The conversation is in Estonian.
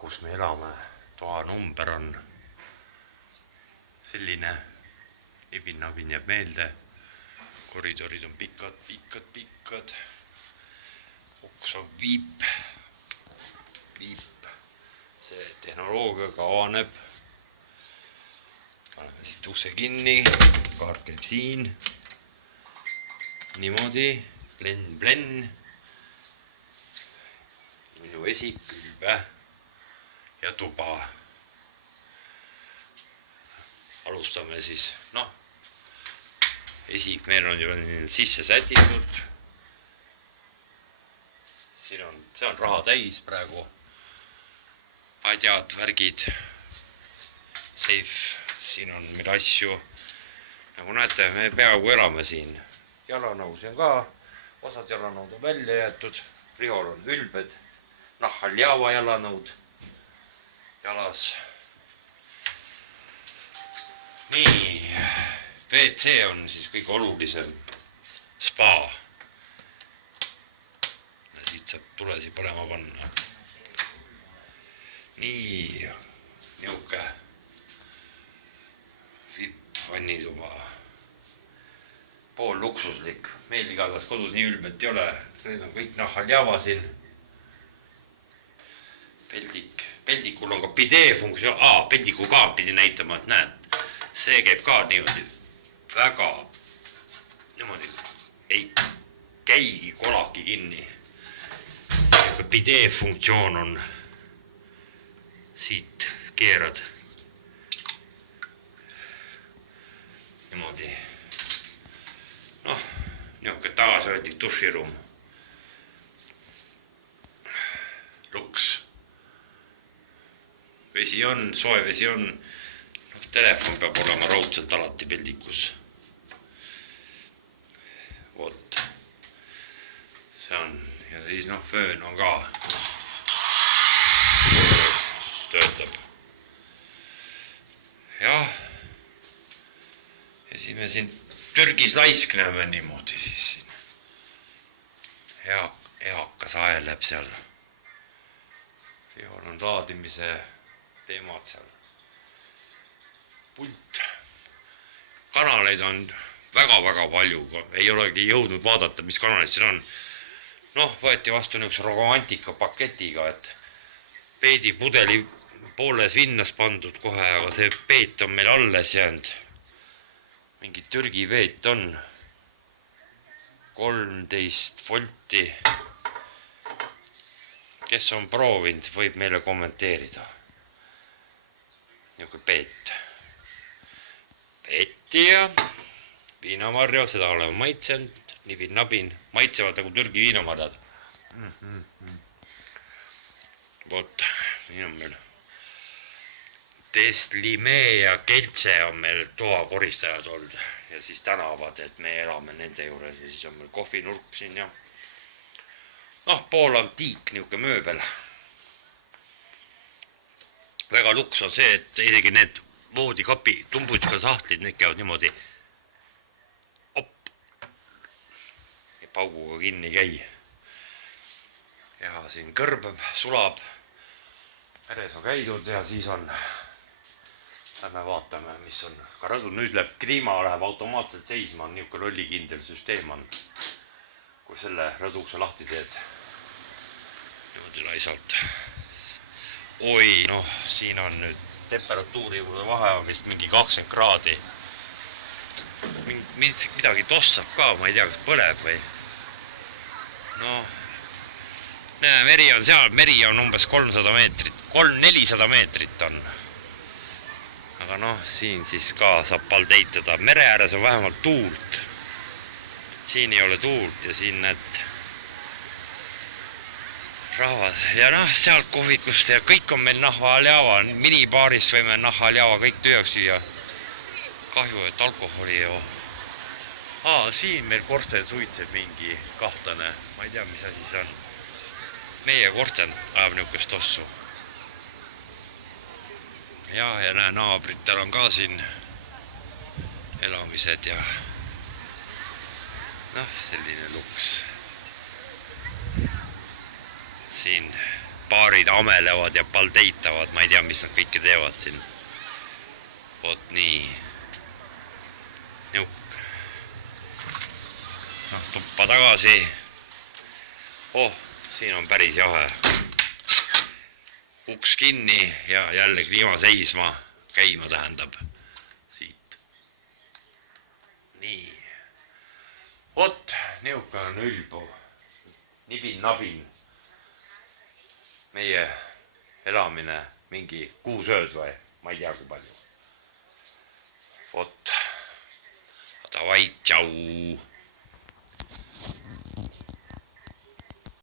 kus me elame. Toa number on selline, nibin-nabin jääb meelde. Koridorid on pikad. Uks on viip. See tehnoloogiaga avaneb. Paneme siit ukse kinni, kaart käib siin. Niimoodi, plenn. Minu esik, külbe ja tuba. Alustame siis, esik meil on juba sisse sätitud. See on raha täis praegu. Adjad, värgid, safe, siin on meil asju. Nagu näete, me peaaegu elame siin. Jalanõusi on ka, osad jalanõud on välja jäetud. Rihol on ülbed, Nahhaljava jalanõud jalas. Nii, WC on siis kõige olulisem spa. Siit saab tulesi panema panna. Nii, niuke vipp vannituba. Pool luksuslik. Meil igatahes kodus nii ülbet ei ole. Need on kõik Nahhaljava siin. Peldikul on ka bidee funktsioon. Peldiku ka pidi näitama, et näed. See käib ka niimoodi väga niimoodi ei käigi kolaki kinni. See bidee funktsioon on siit keerad niimoodi. Niisugune tagasvõetik duširuum. Luks. Vesi on, soe vesi on. Telefon peab olema raudselt alati peldikus. Vot. See on. Ja siis föön on ka. Töötab. Jah. Ja siis me siin Türgis laiskneme niimoodi siis siin. Eakas aeleb seal. Rihol on raadimise teemad seal. Pult. Kanaleid on väga palju. Ei olegi jõudnud vaadata, mis kanalid siin on. Võeti vastu niisuguse romantika paketiga, et peedi pudeli pooles vinnas pandud kohe, aga see peet on meil alles jäänud. Mingi Türgi peet on 13 volti. Kes on proovinud, võib meile kommenteerida. Niisugune peet. Peeti ja viinamarjo, seda oleme maitsenud, nibin-nabin, maitsevad nagu Türgi viinamarjad. Vot, nii on meil. Teslimee ja Keltse on meil toakoristajad olnud ja siis tänavad, et me elame nende juures ja siis on meil kohvinurk siin ja pool antiik niisugune mööbel. Väga luks on see, et isegi need voodikapi tumbutska sahtlid, need käivad niimoodi ja pauguga kinni käi. Ja siin kõrbeb, sulab, äres on käidud ja siis on, lähme vaatame, mis on. Ka rõdul nüüd läheb, kliima läheb automaatselt seisma, on niisugune rollikindel süsteem on, kui selle rõdukse lahti teed. Niimoodi laisalt. Oi, siin on nüüd temperatuuri vahe on vist mingi 20 kraadi. Midagi tossab ka, ma ei tea, kas põleb või. Näe, meri on seal, meri on umbes 300 meetrit, 300-400 meetrit on. Aga siin siis ka saab paldeitada. Mere ääres on vähemalt tuult. Siin ei ole tuult ja siin näed rahvas. Ja sealt kohvikust ja kõik on meil Nahhaljava. Minibaaris võime Nahhaljava kõik tühjaks süüa. Kahju, et alkoholi ei ole. Siin meil korsten suitseb mingi kahtlane. Ma ei tea, mis asi see on. Meie korsten ajab niisugust tossu. Ja näe, naabritel on ka siin elamised ja selline luks. Siin paarid amelevad ja paldeitavad, ma ei tea, mis nad kõike teevad siin. Vot nii. Niuk. Noh, tuppa tagasi. Siin on päris jahe. Uks kinni ja jälle kliima seisma, käima tähendab siit. Nii. Vot, niuke on ülbu. Nibin-nabin. Meie elamine mingi 6 ööd või? Ma ei tea kui palju. Vot. Davai, tšau.